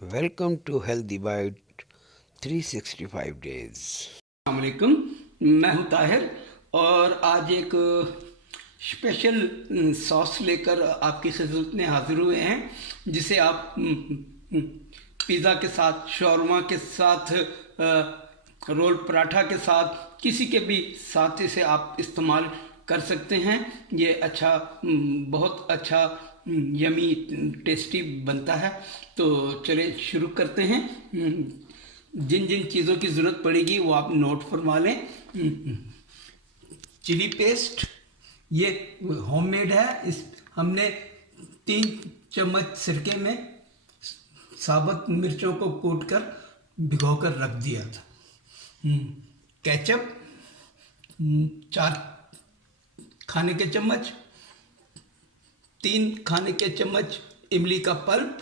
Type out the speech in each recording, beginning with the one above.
Welcome to healthy bite 365 days. अस्सलामुअलैकुम, मैं हूं ताहिर और आज एक स्पेशल सॉस लेकर आपकी खिदमत में हाजिर हुए हैं, जिसे आप पिज़्ज़ा के साथ, शौरमा के साथ, रोल पराठा के साथ, किसी के भी साथ इसे आप इस्तेमाल कर सकते हैं। ये अच्छा, बहुत अच्छा, यमी टेस्टी बनता है। तो चलिए शुरू करते हैं। जिन जिन चीज़ों की ज़रूरत पड़ेगी वो आप नोट फरमा लें। चिली पेस्ट ये होममेड है। इस हमने 3 चम्मच सिरके में साबुत मिर्चों को कूट कर भिगो कर रख दिया था। केचप 4 खाने के चम्मच, 3 खाने के चम्मच इमली का पल्प,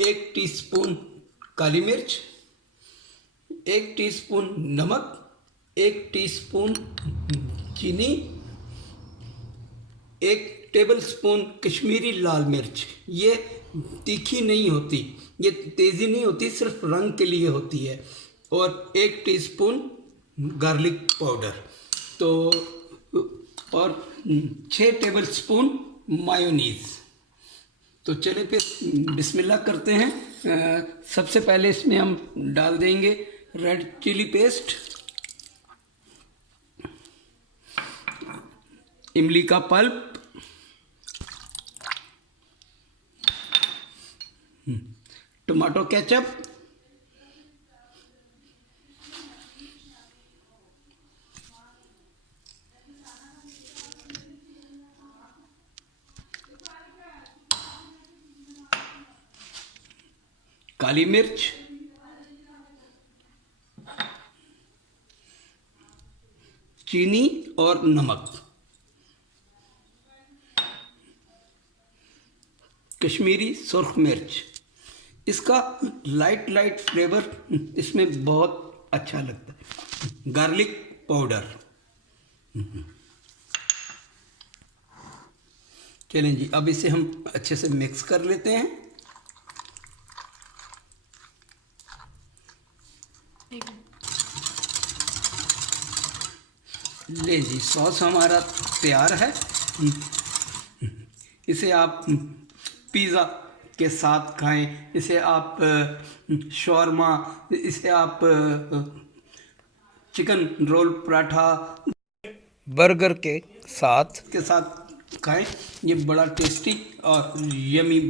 1 टीस्पून काली मिर्च, 1 टीस्पून नमक, 1 टीस्पून चीनी, 1 टेबलस्पून कश्मीरी लाल मिर्च। ये तीखी नहीं होती, ये तेज़ी नहीं होती, सिर्फ रंग के लिए होती है। और 1 टीस्पून गार्लिक पाउडर। तो और 6 टेबलस्पून मायोनीज़। तो चलिए फिर बिस्मिल्लाह करते हैं। सबसे पहले इसमें हम डाल देंगे रेड चिली पेस्ट, इमली का पल्प, टमाटो केचप, काली मिर्च, चीनी और नमक, कश्मीरी सुर्ख मिर्च। इसका लाइट फ्लेवर इसमें बहुत अच्छा लगता है। Garlic powder. चलें जी, अब इसे हम अच्छे से मिक्स कर लेते हैं। ले जी, सॉस हमारा तैयार है। इसे आप पिज़्ज़ा के साथ खाएं, इसे आप शौरमा, इसे आप चिकन रोल पराठा, बर्गर के साथ खाएं। ये बड़ा टेस्टी और यमी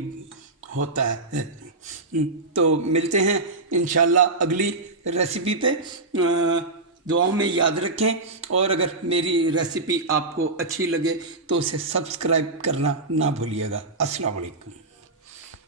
होता है। तो मिलते हैं इंशाल्लाह अगली रेसिपी पे। दुआओं में याद रखें, और अगर मेरी रेसिपी आपको अच्छी लगे तो उसे सब्सक्राइब करना ना भूलिएगा। अस्सलाम वालेकुम।